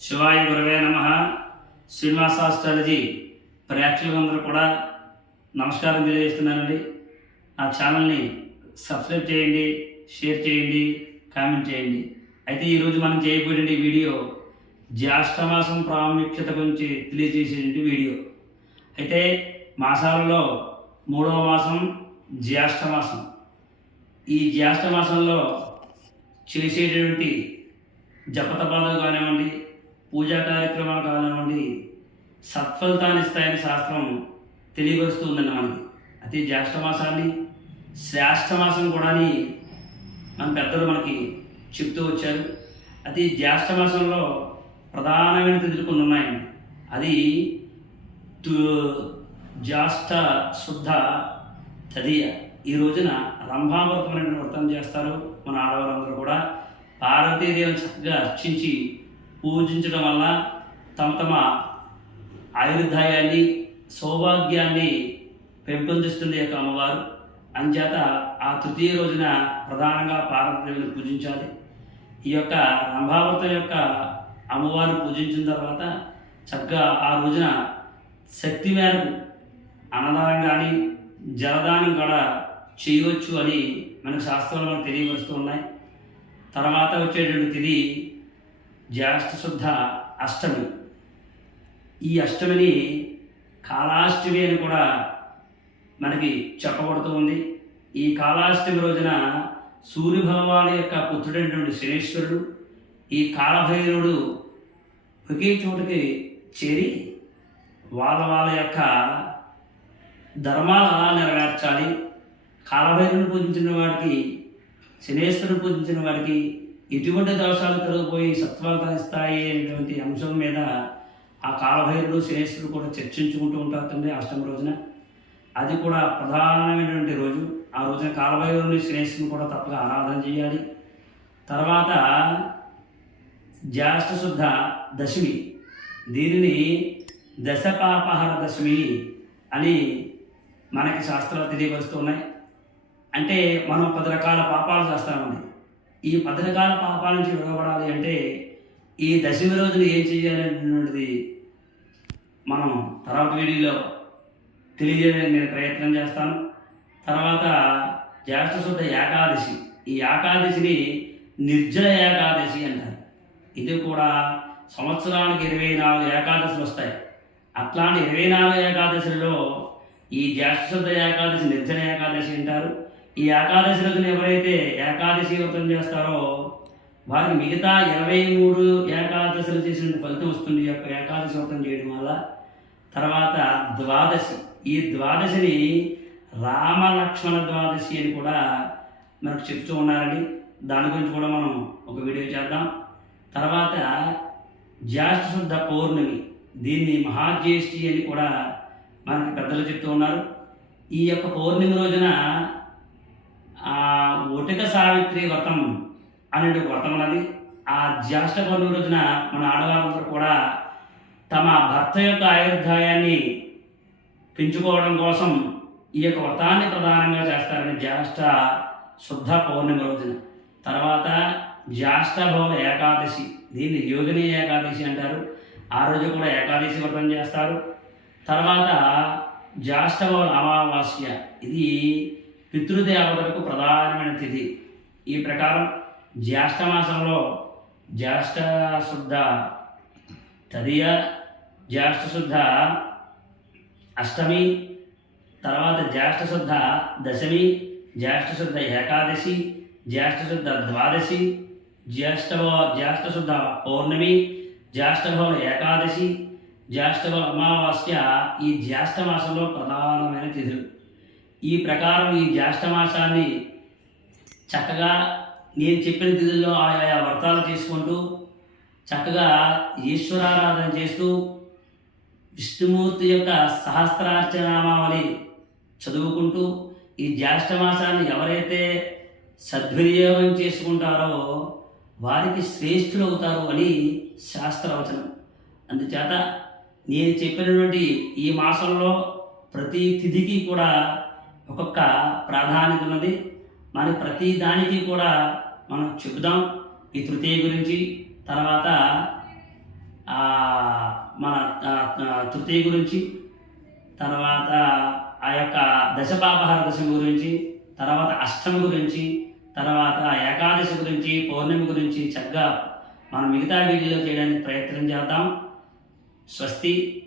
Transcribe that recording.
శివాయ గురవే నమ. శ్రీనివాసాస్ట్రాలజీ ప్రేక్షకులందరూ కూడా నమస్కారం తెలియజేస్తున్నానండి. నా ఛానల్ని సబ్స్క్రైబ్ చేయండి షేర్ చేయండి కామెంట్ చేయండి. అయితే ఈరోజు మనం చేయబోయే వీడియో జ్యేష్ఠమాసం ప్రాముఖ్యత గురించి తెలియజేసేటువంటి వీడియో. అయితే మాసాలలో మూడవ మాసం జ్యేష్ఠమాసం. ఈ జ్యేష్ఠమాసంలో చేసేటువంటి చేసేటటువంటి కానివ్వండి పూజా కార్యక్రమాలు కానివ్వండి సత్ఫలితాన్ని ఇస్తాయని శాస్త్రం తెలియపరుస్తుందండి మనకి. అతి జ్యేష్ఠమాసాన్ని శ్రేష్టమాసం కూడా అని మన పెద్దలు మనకి చెప్తూ వచ్చారు. అతి జ్యేష్ఠమాసంలో ప్రధానమైన తిథులు కొన్ని ఉన్నాయండి. అది తు- జ్యేష్ఠ శుద్ధ తదియ. ఈ రోజున రంభావ్రతం అనే వ్రతం చేస్తారు మన ఆడవారందరూ కూడా. పార్వతీదేవిని చక్కగా అర్చించి పూజించడం వల్ల తమ తమ ఆయుర్దాయాన్ని సౌభాగ్యాన్ని పెంపొందిస్తుంది యొక్క అమ్మవారు. అంచేత ఆ తృతీయ రోజున ప్రధానంగా పార్వతీదేవిని పూజించాలి. ఈ యొక్క రంభావతం యొక్క అమ్మవారిని పూజించిన తర్వాత చక్కగా ఆ రోజున శక్తి మేరకు అన్నదానం కానీ జలదానం కూడా చేయవచ్చు అని మనకు శాస్త్రాలు మనకు తెలియవస్తూ ఉన్నాయి. తర్వాత వచ్చేటువంటి తిది జ్యేష్ఠశుద్ధ అష్టమి. ఈ అష్టమిని కాళాష్టమి అని కూడా మనకి చెప్పబడుతూ ఉంది. ఈ కాళాష్టమి రోజున సూర్యభగవాను యొక్క పుత్రుడైనటువంటి శనేశ్వరుడు ఈ కాళభైరవుడు ఒకే చోటుకి చేరి వాళ్ళ వాళ్ళ యొక్క ధర్మాలు అలా నెరవేర్చాలి. కాలభైరుని పూజించిన వాడికి శనేశ్వరుని పూజించిన వాడికి ఎటువంటి దోషాలు తొలగిపోయి సత్వాలు ఇస్తాయి అనేటువంటి అంశం మీద ఆ కాలభైరుడు శనేశ్వరుడు కూడా చర్చించుకుంటూ ఉంటారండి అష్టమి రోజున. అది కూడా ప్రధానమైనటువంటి రోజు. ఆ రోజున కాలభైరుని శనేశ్వరుని కూడా తప్పగా ఆరాధన చేయాలి. తర్వాత జ్యేష్ఠ శుద్ధ దశమి. దీనిని దశపాపహర దశమి అని మనకి శాస్త్రాలు తెలియపరుస్తూ ఉన్నాయి. అంటే మనం పది రకాల పాపాలు చేస్తామండి. ఈ పది రకాల పాపాల నుంచి విడవబడాలి అంటే ఈ దశమి రోజున ఏం చేయాలి అనేటువంటిది మనం తర్వాత వీడియోలో తెలియజేయడానికి నేను ప్రయత్నం చేస్తాను. తర్వాత జ్యేష్ఠ శుద్ధ ఏకాదశి. ఈ ఏకాదశిని నిర్జల ఏకాదశి అంటారు. ఇది కూడా సంవత్సరానికి ఇరవై నాలుగు ఏకాదశులు వస్తాయి. అట్లాంటి ఇరవై నాలుగు ఏకాదశులలో ఈ జ్యేష్ఠ శుద్ధ ఏకాదశి నిర్జన ఏకాదశి అంటారు. ఈ ఏకాదశి రోజున ఎవరైతే ఏకాదశి వ్రతం చేస్తారో వారికి మిగతా ఇరవై మూడు ఏకాదశులు చేసిన ఫలితం వస్తుంది ఈ యొక్క ఏకాదశి వ్రతం చేయడం వల్ల. తర్వాత ద్వాదశి. ఈ ద్వాదశిని రామ లక్ష్మణ ద్వాదశి అని కూడా మనకు చెప్తూ ఉన్నారండి. దాని గురించి కూడా మనం ఒక వీడియో చేద్దాం. తర్వాత జ్యేష్ఠ శుద్ధ పౌర్ణమి. దీన్ని మహాజ్యేష్ఠి అని కూడా మనకి పెద్దలు చెప్తూ ఉన్నారు. ఈ యొక్క పౌర్ణమి రోజున ఒటిక సావిత్రి వ్రతం అనే వ్రతం ఉన్నది. ఆ జ్యేష్ఠ పౌర్ణమి రోజున మన ఆడవారందరూ కూడా తమ భర్త యొక్క ఆయుర్దాయాన్ని పెంచుకోవడం కోసం ఈ యొక్క వ్రతాన్ని ప్రధానంగా చేస్తారని జ్యేష్ఠ శుద్ధ పౌర్ణమి రోజున. తర్వాత జ్యేష్ఠ భవన ఏకాదశి దీన్ని యోగిని ఏకాదశి అంటారు. ఆ రోజు కూడా ఏకాదశి వ్రతం చేస్తారు. తర్వాత జ్యేష్ఠ భవన అమావాస్య ఇది పితృదేవతలకు ప్రధానమైన తిథి. ఈ ప్రకారం జ్యేష్ఠమాసంలో జ్యేష్ఠ శుద్ధ తదియ జ్యేష్ఠ శుద్ధ అష్టమి తర్వాత జ్యేష్ఠ శుద్ధ దశమి జ్యేష్ఠ శుద్ధ ఏకాదశి జ్యేష్ఠ శుద్ధ ద్వాదశి జ్యేష్ఠ జ్యేష్ఠ శుద్ధ పౌర్ణమి జ్యేష్ఠభవ ఏకాదశి జ్యేష్ఠ అమావాస్య ఈ జ్యేష్ఠ మాసంలో ప్రధానమైన తిథులు. ఈ ప్రకారం ఈ జ్యేష్ఠ మాసాన్ని చక్కగా నేను చెప్పిన తిథుల్లో ఆయా వ్రతాలు చేసుకుంటూ చక్కగా ఈశ్వరారాధన చేస్తూ విష్ణుమూర్తి యొక్క సహస్రార్చనామావళి చదువుకుంటూ ఈ జ్యేష్ఠ మాసాన్ని ఎవరైతే సద్వినియోగం చేసుకుంటారో వారికి శ్రేష్ఠులు అవుతారు అని శాస్త్రవచనం. అందుచేత నేను చెప్పినటువంటి ఈ మాసంలో ప్రతి తిథికి కూడా ఒక్కొక్క ప్రాధాన్యత ఉన్నది. మరి ప్రతి దానికి కూడా మనం చెబుదాం. ఈ తృతీయ గురించి తర్వాత మన తృతీయ గురించి తర్వాత ఆ యొక్క దశపాపహార దశమి గురించి తర్వాత అష్టమి గురించి తర్వాత ఏకాదశి గురించి పౌర్ణమి గురించి చక్కగా మనం మిగతా వీడియోలో చేయడానికి ప్రయత్నం చేద్దాం. స్వస్తి.